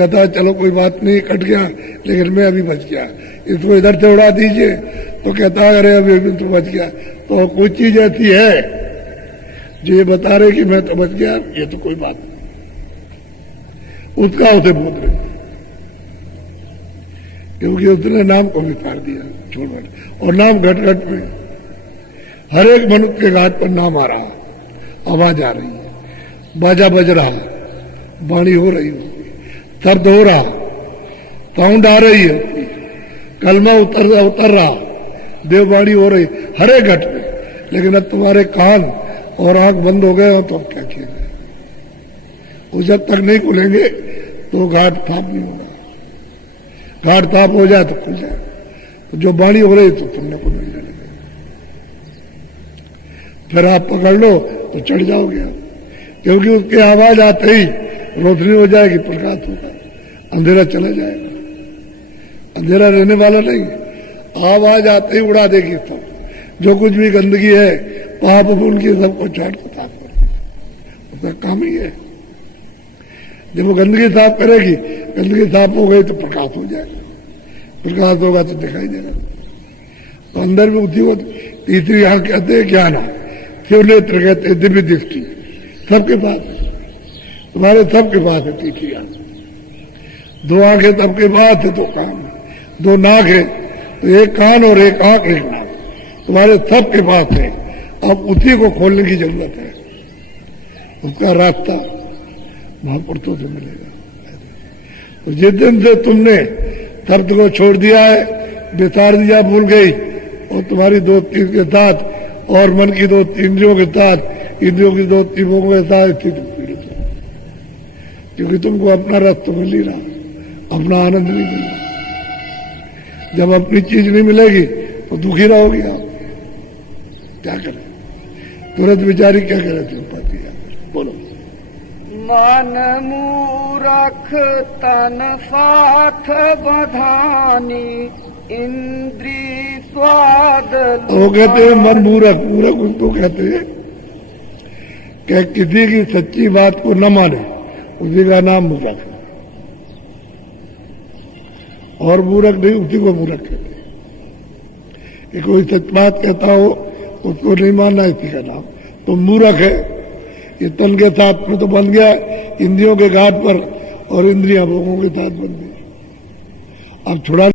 कहता है चलो कोई बात नहीं, कट गया लेकिन मैं अभी बच गया, इसको इधर से उड़ा दीजिए। तो कहता है अरे अभी तो बच गया। तो कोई चीज ऐसी है जो ये बता रहे कि मैं तो बच गया, ये तो कोई बात नहीं, उसका उसे बोल रहे, क्योंकि उसने नाम को विकार दिया छोड़ बैठ। और नाम घट घट में हर एक मनुष्य के घाट पर नाम आ रहा, आवाज आ रही है, बाजा बज रहा, वाणी हो रही है, दर्द हो रहा, साउंड आ रही है, कलमा उतर रहा, देववाणी हो रही हर एक घट में। लेकिन अब तुम्हारे कान और आंख बंद हो गए हो तो अब क्या किया जाए? वो जब तक नहीं खुलेंगे तो घाट साफ नहीं होगा। घाट साफ हो जाए तो खुल जाए। तो जो वाणी हो रही तो तुमने को मिलने लगे, फिर आप पकड़ लो तो चढ़ जाओगे आप, क्योंकि उसकी आवाज आते ही रोशनी हो जाएगी, प्रकाश होगा, अंधेरा चला जाएगा। अंधेरा रहने वाला नहीं, आवाज आते ही उड़ा देगी सब, जो कुछ भी गंदगी है पाप उनकी सबको चाट को साफ कर, उसका काम ही है। जब वो गंदगी साफ करेगी, गंदगी साफ हो गई तो प्रकाश हो जाएगा, प्रकाश होगा तो दिखाई देगा। तो अंदर में उसी को तीसरी आंख कहते हैं ज्ञान, शिव नेत्र कहते हैं दिव्य दृष्टि, सबके पास है, तुम्हारे सबके पास है तीसरी आंख। दो आंखें सबके पास है, दो कान, दो नाक है, तो एक कान और एक आंख एक नाक तुम्हारे सबके पास है। अब उसी को खोलने की जरूरत है, उसका रास्ता महापुरुषों से मिलेगा। तो जिस दिन से तुमने शब्द को छोड़ दिया है, विसार दिया, भूल गई, और तुम्हारी दोस्ती के साथ और मन की दोस्ती इंद्रियों के साथ, इंद्रियों की दोस्ती भोगों के साथ स्थिति पीड़ित हो, क्योंकि तुमको अपना रस तो मिल ही रहा, अपना आनंद नहीं मिल रहा। जब अपनी चीज नहीं मिलेगी तो दुखी रहोगे आप, क्या करें? तुरंत विचारी क्या करे तिरुपति, बोलो। मन मूरख तन साथ बधानी, इंद्री स्वाद। वो कहते हैं मन मूरख, मूरख उसको कहते हैं कि किसी की सच्ची बात को न माने, उसी का नाम मूरख है। और मूरख नहीं, उसी को मूरख कहते हैं। कि कोई सच बात कहता हो उसको नहीं मानना, इसी का नाम तो मूरख है। ये तन के साथ में तो बन गया इंद्रियों के घाट पर, और इंद्रियां भोगों के साथ बन गई। अब छुड़ा